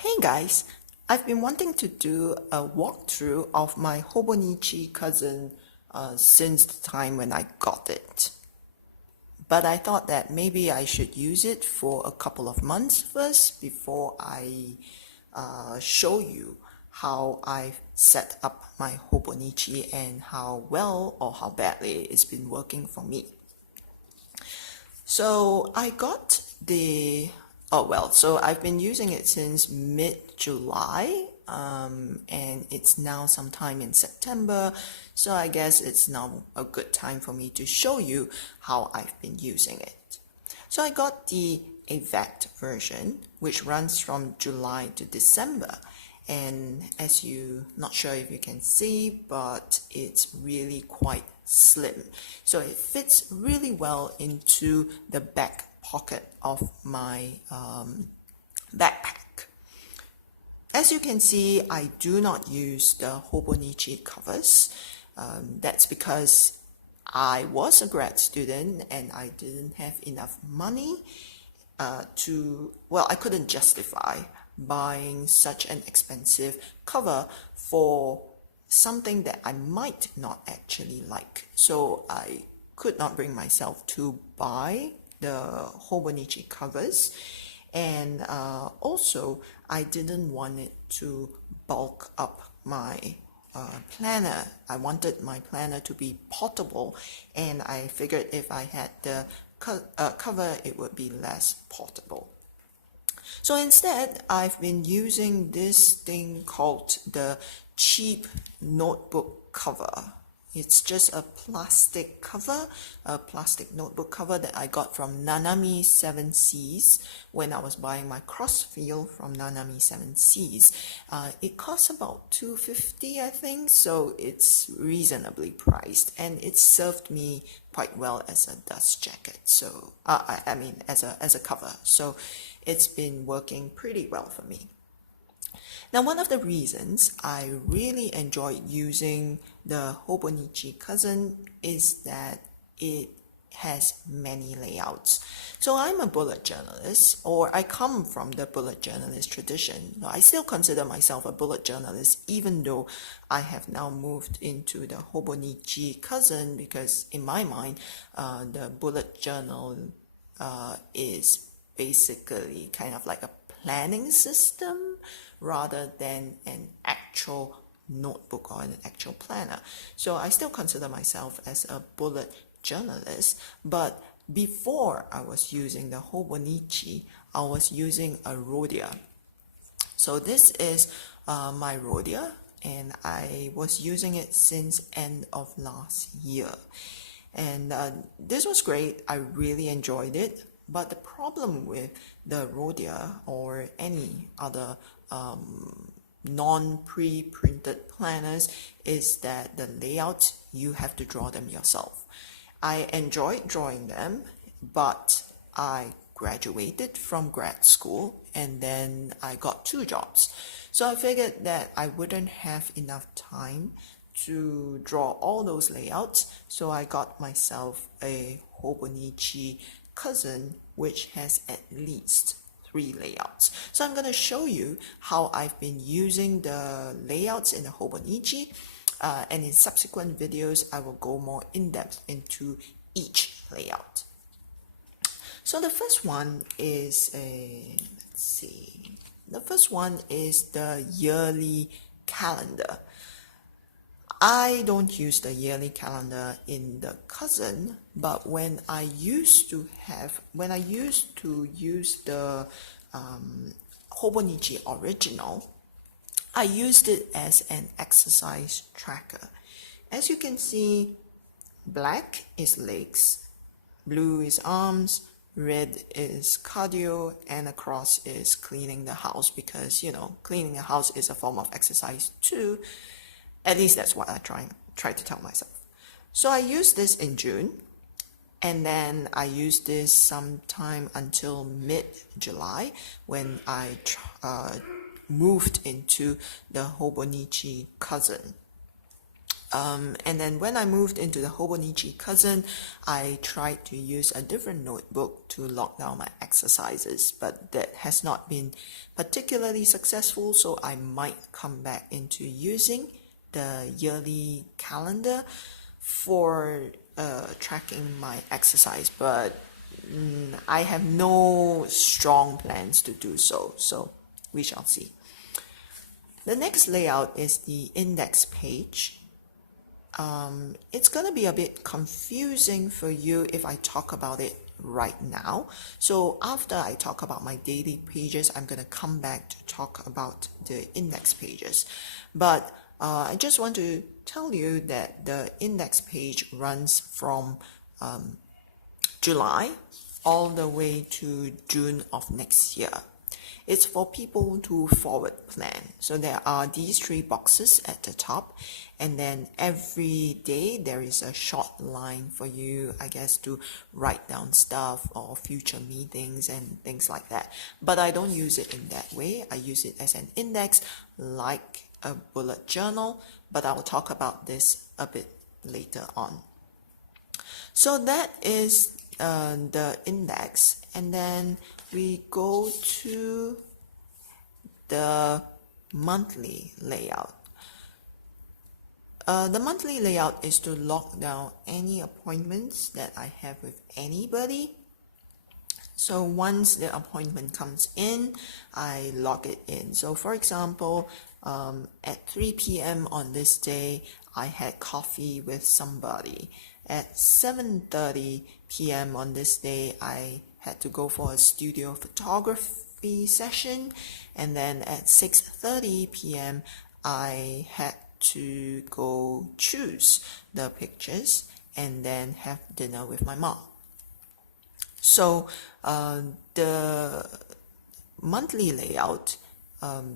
Hey guys, I've been wanting to do a walkthrough of my Hobonichi cousin since the time when I got it. But I thought that maybe I should use it for a couple of months first before I show you how I've set up my Hobonichi and how well or how badly it's been working for me. So I got so I've been using it since mid-July, and it's now sometime in September, so I guess it's now a good time for me to show you how I've been using it. So I got the Avec version, which runs from July to December, and as you, not sure if you can see, but it's really quite slim. So it fits really well into the back pocket of my backpack. As you can see, I do not use the Hobonichi covers. That's because I was a grad student and I didn't have enough money I couldn't justify buying such an expensive cover for something that I might not actually like. So I could not bring myself to buy the Hobonichi covers, and also I didn't want it to bulk up my planner. I wanted my planner to be portable, and I figured if I had the cover, it would be less portable. So instead, I've been using this thing called the cheap notebook cover. It's just a plastic cover, a plastic notebook cover that I got from Nanami 7Cs when I was buying my crossfield from Nanami 7Cs. It costs about $250, I think, so it's reasonably priced, and it served me quite well as a dust jacket. So I mean as a cover. So it's been working pretty well for me. Now, one of the reasons I really enjoyed using the Hobonichi cousin is that it has many layouts. So I'm a bullet journalist, or I come from the bullet journalist tradition. I still consider myself a bullet journalist, even though I have now moved into the Hobonichi cousin, because in my mind, the bullet journal is basically kind of like a planning system rather than an actual notebook or an actual planner. So I still consider myself as a bullet journalist, but before I was using the Hobonichi, I was using a Rhodia. So this is my Rhodia, and I was using it since end of last year. And this was great. I really enjoyed it. But the problem with the Rhodia or any other non-pre-printed planners is that the layouts, you have to draw them yourself. I enjoyed drawing them, but I graduated from grad school and then I got 2 jobs. So I figured that I wouldn't have enough time to draw all those layouts, so I got myself a Hobonichi cousin which has at least 3 layouts. So I'm going to show you how I've been using the layouts in the Hobonichi, and in subsequent videos I will go more in depth into each layout. So the first one is the first one is the yearly calendar. I don't use the yearly calendar in the cousin, but when I used to use the Hobonichi original, I used it as an exercise tracker. As you can see, black is legs, blue is arms, red is cardio, and a cross is cleaning the house, because cleaning the house is a form of exercise too. At least that's what I try to tell myself. So I used this in June, and then I used this sometime until mid-July when I moved into the Hobonichi cousin. And then when I moved into the Hobonichi Cousin, I tried to use a different notebook to log down my exercises, but that has not been particularly successful, so I might come back into using the yearly calendar for tracking my exercise, but I have no strong plans to do so, so we shall see. The next layout is the index page. It's going to be a bit confusing for you if I talk about it right now. So after I talk about my daily pages, I'm going to come back to talk about the index pages. But I just want to tell you that the index page runs from July all the way to June of next year. It's for people to forward plan. So there are these 3 boxes at the top, and then every day there is a short line for you, I guess, to write down stuff or future meetings and things like that. But I don't use it in that way. I use it as an index, like a bullet journal, but I'll talk about this a bit later on. So that is the index, and then we go to the monthly layout. The monthly layout is to log down any appointments that I have with anybody. So once the appointment comes in, I log it in. So for example, at 3 p.m. on this day, I had coffee with somebody. At 7:30 p.m. on this day, I had to go for a studio photography session, and then at 6:30 p.m. I had to go choose the pictures and then have dinner with my mom. So the monthly layout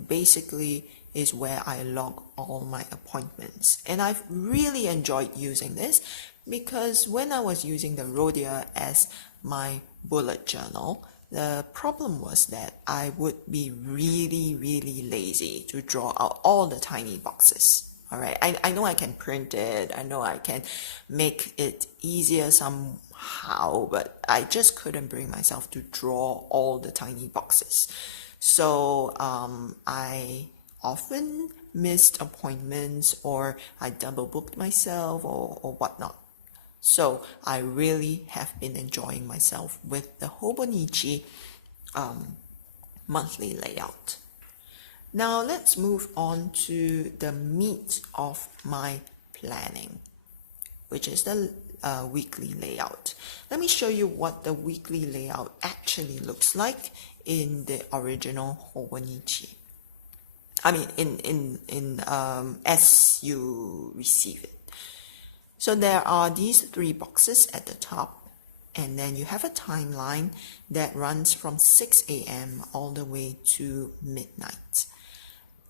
basically is where I log all my appointments, and I've really enjoyed using this because when I was using the Rhodia as my bullet journal, the problem was that I would be really lazy to draw out all the tiny boxes. All right, I know I can print it, I know I can make it easier somehow, but I just couldn't bring myself to draw all the tiny boxes. So I often missed appointments, or I double booked myself or whatnot. So I really have been enjoying myself with the Hobonichi monthly layout. Now let's move on to the meat of my planning, which is the weekly layout. Let me show you what the weekly layout actually looks like in the original Hobonichi. I mean, in as you receive it. So there are these 3 boxes at the top, and then you have a timeline that runs from 6 a.m. all the way to midnight.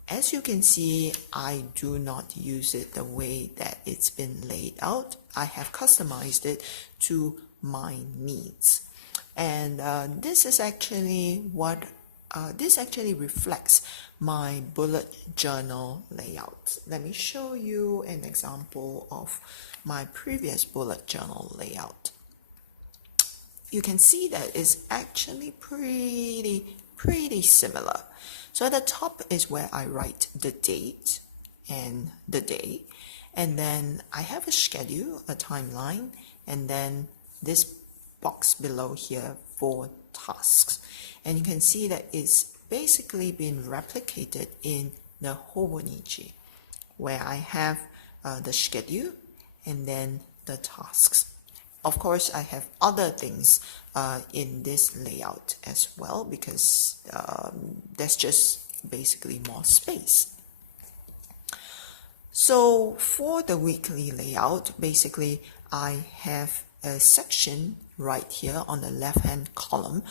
As you can see, I do not use it the way that it's been laid out. I have customized it to my needs. And this is actually what this actually reflects my bullet journal layout. Let me show you an example of my previous bullet journal layout. You can see that it's actually pretty similar. So at the top is where I write the date and the day, and then I have a schedule, a timeline, and then this box below here for tasks. And you can see that it's basically been replicated in the Hobonichi, where I have the schedule and then the tasks. Of course, I have other things in this layout as well, because that's just basically more space. So for the weekly layout, basically I have a section right here on the left-hand column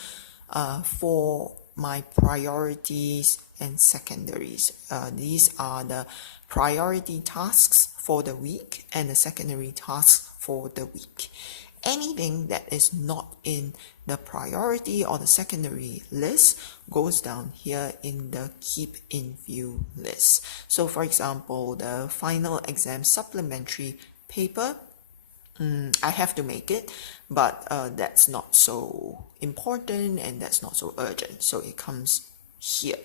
for my priorities and secondaries. These are the priority tasks for the week and the secondary tasks for the week. Anything that is not in the priority or the secondary list goes down here in the keep in view list. So for example, the final exam supplementary paper, I have to make it, but that's not so important and that's not so urgent, so it comes here.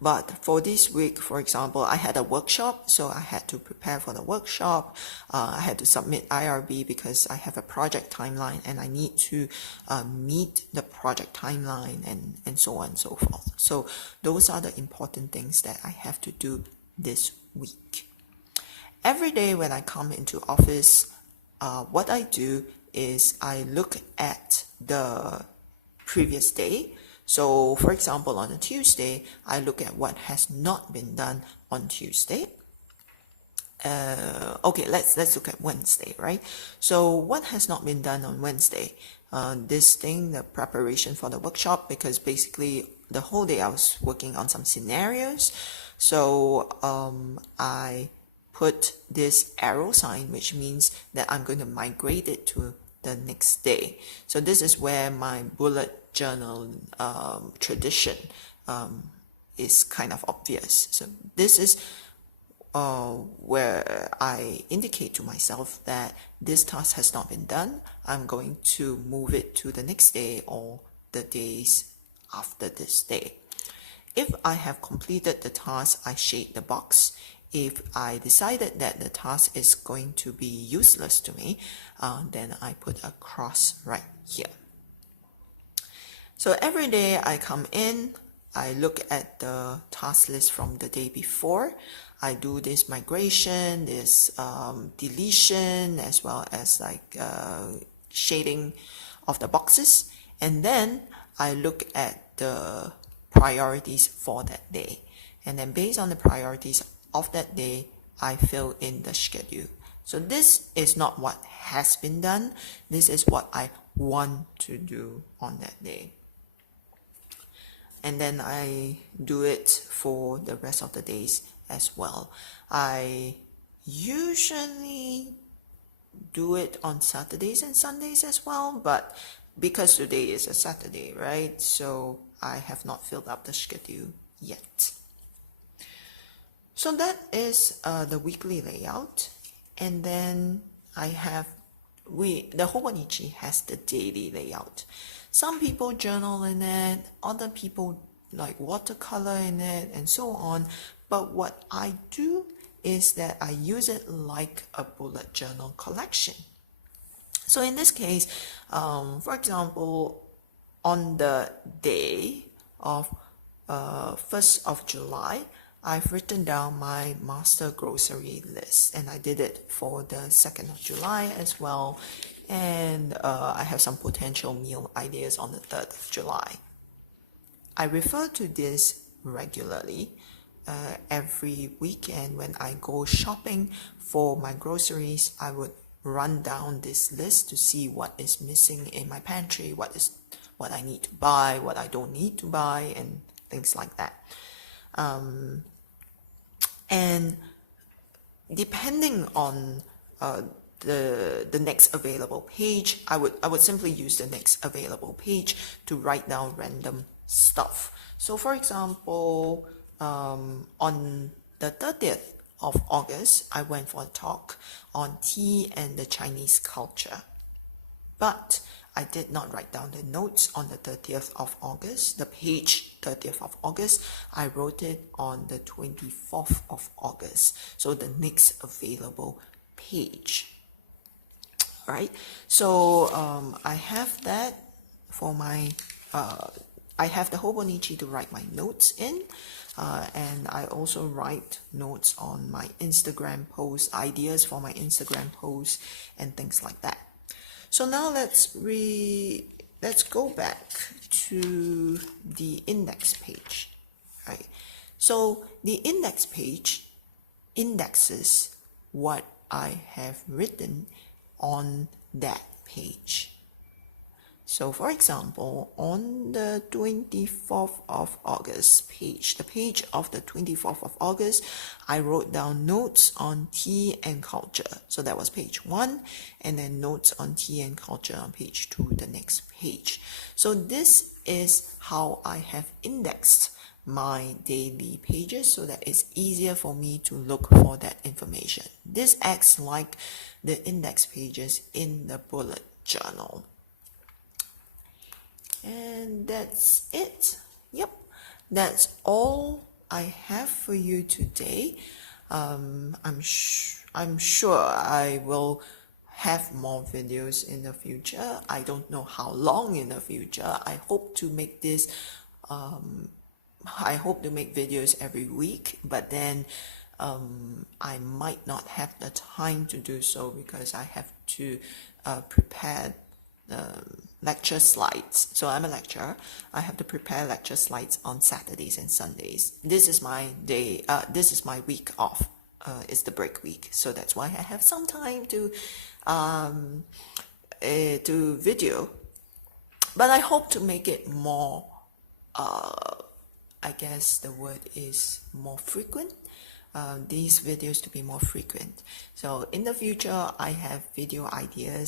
But for this week, for example, I had a workshop, so I had to prepare for the workshop. I had to submit IRB because I have a project timeline and I need to meet the project timeline and so on and so forth. So those are the important things that I have to do this week. Every day when I come into office, what I do is I look at the previous day. So for example, on a Tuesday, I look at what has not been done on Tuesday. Okay, let's look at Wednesday, right? So what has not been done on Wednesday? This thing, the preparation for the workshop, because basically the whole day I was working on some scenarios. So I put this arrow sign, which means that I'm going to migrate it to the next day. So this is where my bullet journal tradition is kind of obvious. So this is where I indicate to myself that this task has not been done. I'm going to move it to the next day or the days after this day. If I have completed the task, I shade the box. If I decided that the task is going to be useless to me, then I put a cross right here. So every day I come in, I look at the task list from the day before. I do this migration, this deletion, as well as like shading of the boxes. And then I look at the priorities for that day. And then based on the priorities of that day, I fill in the schedule. So this is not what has been done. This is what I want to do on that day. And then I do it for the rest of the days as well. I usually do it on Saturdays and Sundays as well, but because today is a Saturday, right? So I have not filled up the schedule yet. So that is the weekly layout. And then I have, the Hobonichi has the daily layout. Some people journal in it, other people like watercolor in it, and so on. But what I do is that I use it like a bullet journal collection. So in this case, for example, on the day of 1st of July, I've written down my master grocery list, and I did it for the 2nd of July as well. And I have some potential meal ideas on the 3rd of July. I refer to this regularly every weekend when I go shopping for my groceries. I would run down this list to see what is missing in my pantry, what I need to buy, what I don't need to buy, and things like that. And depending on the next available page, I would simply use the next available page to write down random stuff. So for example, on the 30th of August, I went for a talk on tea and the Chinese culture. But I did not write down the notes on the 30th of August, the page 30th of August. I wrote it on the 24th of August, so the next available page. Right, so I have that for my, I have the Hobonichi to write my notes in, and I also write notes on my Instagram posts, ideas for my Instagram posts, and things like that. So now let's go back to the index page, right? So the index page indexes what I have written on that page. So for example, on the 24th of August page, the page of the 24th of August, I wrote down notes on tea and culture. So that was page 1, and then notes on tea and culture on page 2, the next page. So this is how I have indexed my daily pages so that it's easier for me to look for that information. This acts like the index pages in the bullet journal. And that's it. Yep, that's all I have for you today. I'm sure I will have more videos in the future. I don't know how long in the future. I hope to make this I hope to make videos every week, but then I might not have the time to do so because I have to prepare lecture slides. So I'm a lecturer. I have to prepare lecture slides on Saturdays and Sundays. This is my day. This is my week off. It's the break week, so that's why I have some time to video. But I hope to make it more. I guess the word is more frequent. These videos to be more frequent. So in the future, I have video ideas.